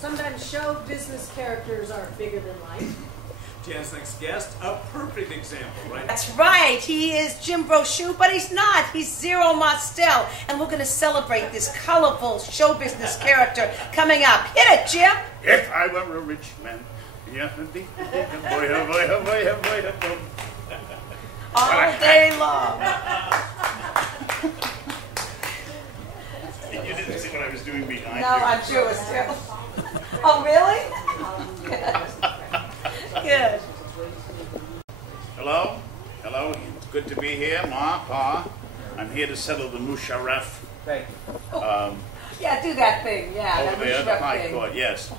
sometimes show business characters are bigger than life. Jan's next guest, a perfect example, right? That's right. He is Jim Brochu, but he's not. He's Zero Mostel, and we're going to celebrate this colorful show business character coming up. Hit it, Jim. If I were a rich man, yeah, boy, oh boy, oh boy, oh boy, oh boy. All day long. You didn't see what I was doing behind No, you. I'm sure it was terrible. Oh, really? Good. Good. Hello? Hello? It's good to be here, Ma, Pa. I'm here to settle the Musharraf. Thank you. Yeah, do that thing. Yeah, Over that there, the Musharraf High thing. Court, yes.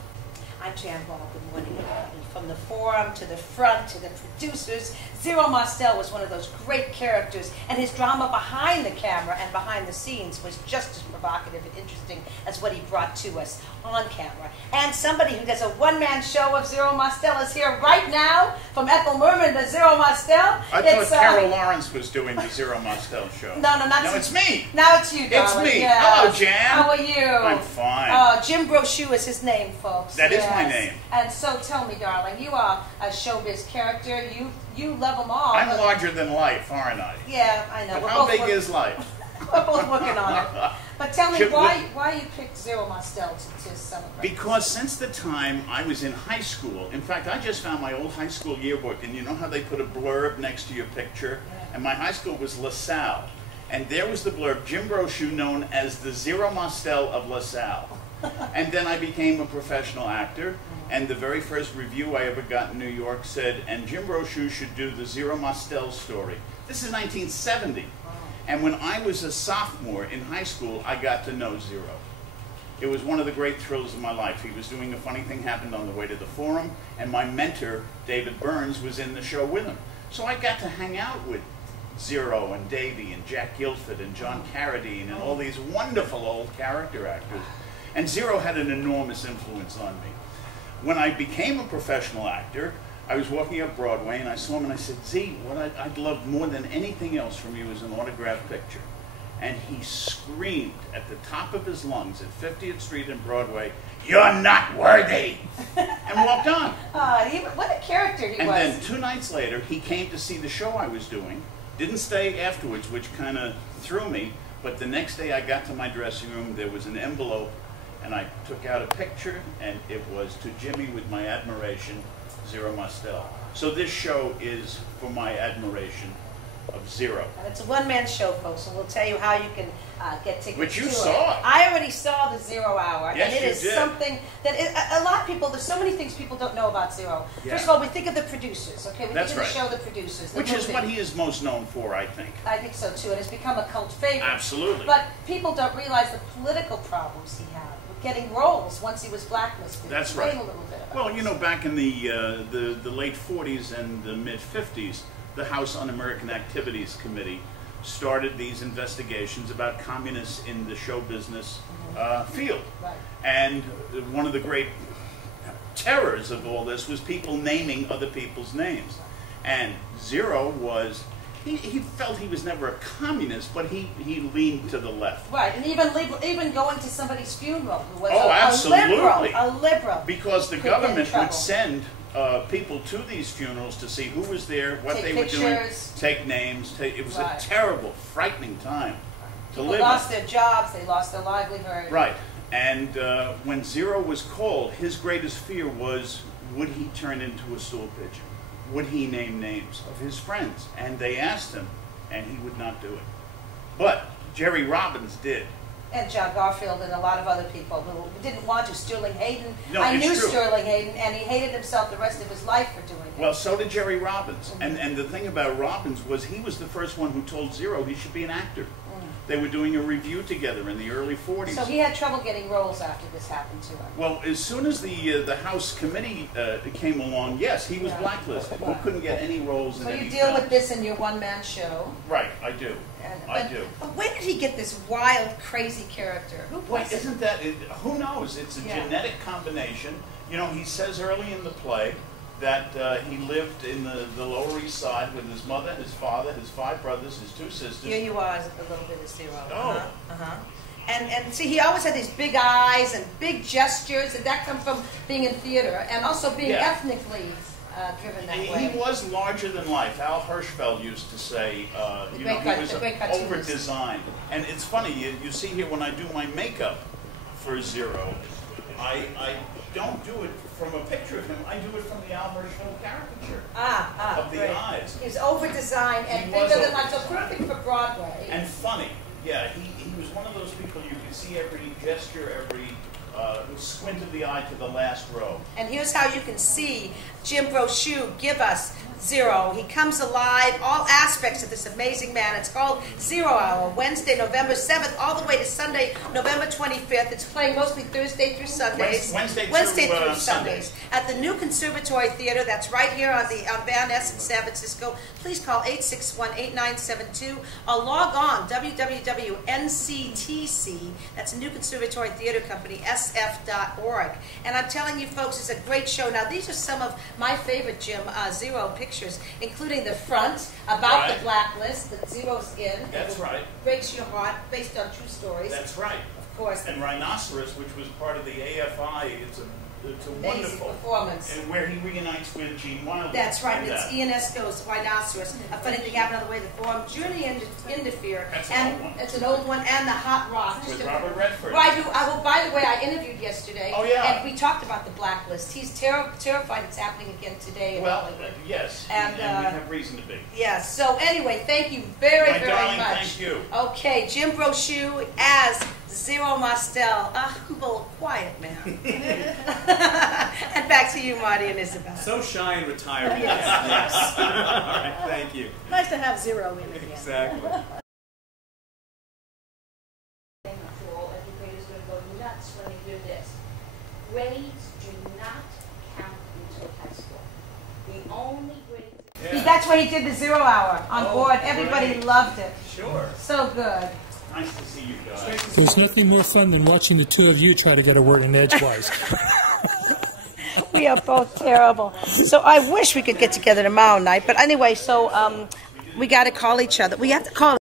I'm Jan Wahl. Good morning. From the forum to the front to the producers, Zero Mostel was one of those great characters, and his drama behind the camera and behind the scenes was just as provocative and interesting as what he brought to us on camera. And somebody who does a one-man show of Zero Mostel is here right now from Ethel Merman to Zero Mostel. I thought Carol Lawrence was doing the Zero Mostel show. No, not No, it's me. Now it's you, darling. It's me. Yes. Hello, Jan. How are you? I'm fine. Jim Brochu is his name, folks. That is my name. And so tell me, darling, you are a showbiz character. You love them all. I'm larger than life, aren't I? Yeah, I know. But how big is life? We're both working on it. But tell me, why you picked Zero Mostel to celebrate? Because since the time I was in high school, in fact, I just found my old high school yearbook, and you know how they put a blurb next to your picture? Yeah. And my high school was LaSalle. And there was the blurb, Jim Brochu, known as the Zero Mostel of LaSalle. And then I became a professional actor, and the very first review I ever got in New York said, and Jim Brochu should do the Zero Mostel story. This is 1970. And when I was a sophomore in high school, I got to know Zero. It was one of the great thrills of my life. He was doing A Funny Thing Happened on the way to the Forum, and my mentor, David Burns, was in the show with him. So I got to hang out with Zero and Davey and Jack Guilford and John Carradine and all these wonderful old character actors. And Zero had an enormous influence on me. When I became a professional actor, I was walking up Broadway and I saw him and I said, Z, what I'd love more than anything else from you is an autographed picture. And he screamed at the top of his lungs at 50th Street and Broadway, "You're not worthy!" and walked on. What a character he was. And then 2 nights later, he came to see the show I was doing. Didn't stay afterwards, which kind of threw me. But the next day I got to my dressing room, there was an envelope, and I took out a picture, and it was to Jimmy with my admiration, Zero Mostel. So this show is for my admiration of Zero. And it's a one-man show, folks, and we'll tell you how you can get tickets Which you to it. saw. I already saw the Zero Hour, Yes, and it is you did. something that a lot of people, there's so many things people don't know about Zero. Yeah. First of all, we think of the producers, okay? We That's think of the right. show, the producers. The Which is movie. what he is most known for, I think. I think so, too, and it's become a cult favorite. Absolutely. But people don't realize the political problems he had with getting roles once he was blacklisted. That's Explain right. a little bit about Well, you know, back in the late 40s and the mid-50s, the House Un-American Activities Committee started these investigations about communists in the show business field. Right. And one of the great terrors of all this was people naming other people's names. And Zero was, he felt he was never a communist, but he leaned to the left. Right, and even going to somebody's funeral, who was absolutely. a liberal. Because the could get in government trouble. would send people to these funerals to see who was there, what Take they were doing, pictures. take names. It was Right. a terrible, frightening time to People live lost in. their jobs, they lost their livelihood. Right. And when Zero was called, his greatest fear was, would he turn into a stool pigeon? Would he name names of his friends? And they asked him, and he would not do it. But Jerry Robbins did. And John Garfield and a lot of other people who didn't want to. Sterling Hayden. No, I it's knew true. Sterling Hayden, and he hated himself the rest of his life for doing it. Well, so did Jerry Robbins. And the thing about Robbins was he was the first one who told Zero he should be an actor. They were doing a review together in the early 40s. So he had trouble getting roles after this happened to him. Well, as soon as the House committee came along, yes, he was blacklisted. He couldn't get any roles in So any you deal films. with this in your one-man show. Right, I do. I do. But when did he get this wild, crazy character? Who Wait, plays it? isn't that, who knows? It's a Yeah. genetic combination. You know, he says early in the play that he lived in the Lower East Side with his mother, his father, his 5 brothers, his 2 sisters. Here you are, a little bit of Zero. Oh. And see, he always had these big eyes and big gestures, and that comes from being in theater and also being ethnically driven that way. He was larger than life. Al Hirschfeld used to say, he was over-designed. And it's funny, you see here when I do my makeup for Zero, I don't do it from a picture of him. I do it from the Al Hirschfeld caricature of the eyes. He was over-designed and bigger than life, so perfect for Broadway. And funny. Yeah, he was one of those people you could see every gesture, every squint of the eye to the last row. And here's how you can see Jim Brochu give us Zero. He comes alive, all aspects of this amazing man. It's called 0 Hour, Wednesday, November 7th, all the way to Sunday, November 25th. It's playing mostly Thursday through Sundays. Wednesday through Sundays. Sundays. At the New Conservatory Theater, that's right here on Van Ness in San Francisco. Please call 861-8972 or log on, www.nctc, that's New Conservatory Theater Company, sf.org. And I'm telling you folks, it's a great show. Now, these are some of my favorite Jim Zero pictures, including the front about the blacklist that Zero's in. That's right. Breaks your heart, based on true stories. That's right. Of course. And Rhinoceros, which was part of the AFI, it's a wonderful performance. And where he reunites with Jan Wahl. That's right. It's Ian Esco's Rhinoceros. A funny thing happened on the way to the forum. Journey into Fear. That's and an old one. It's an old one. And the Hot Rock. With Robert Redford. Right. By the way, I interviewed yesterday. Oh, yeah. And we talked about the blacklist. He's terrified it's happening again today. Well, yes. And we have reason to be. Yes. So anyway, thank you very, very darling, much. Thank you. Okay, Jim Brochu as Zero Mostel, a humble, quiet man. And back to you, Marty and Isabel. So shy and retired. Yes. All right, thank you. Nice to have Zero in again. Exactly. Everybody's going to go nuts when they hear this. Grades do not count until high school. The only grades... That's why he did the 0 Hour on board. Everybody great. loved it. Sure. So good. Nice to see you guys. There's nothing more fun than watching the two of you try to get a word in edgewise. We are both terrible. So I wish we could get together tomorrow night. But anyway, so we got to call each other. We have to call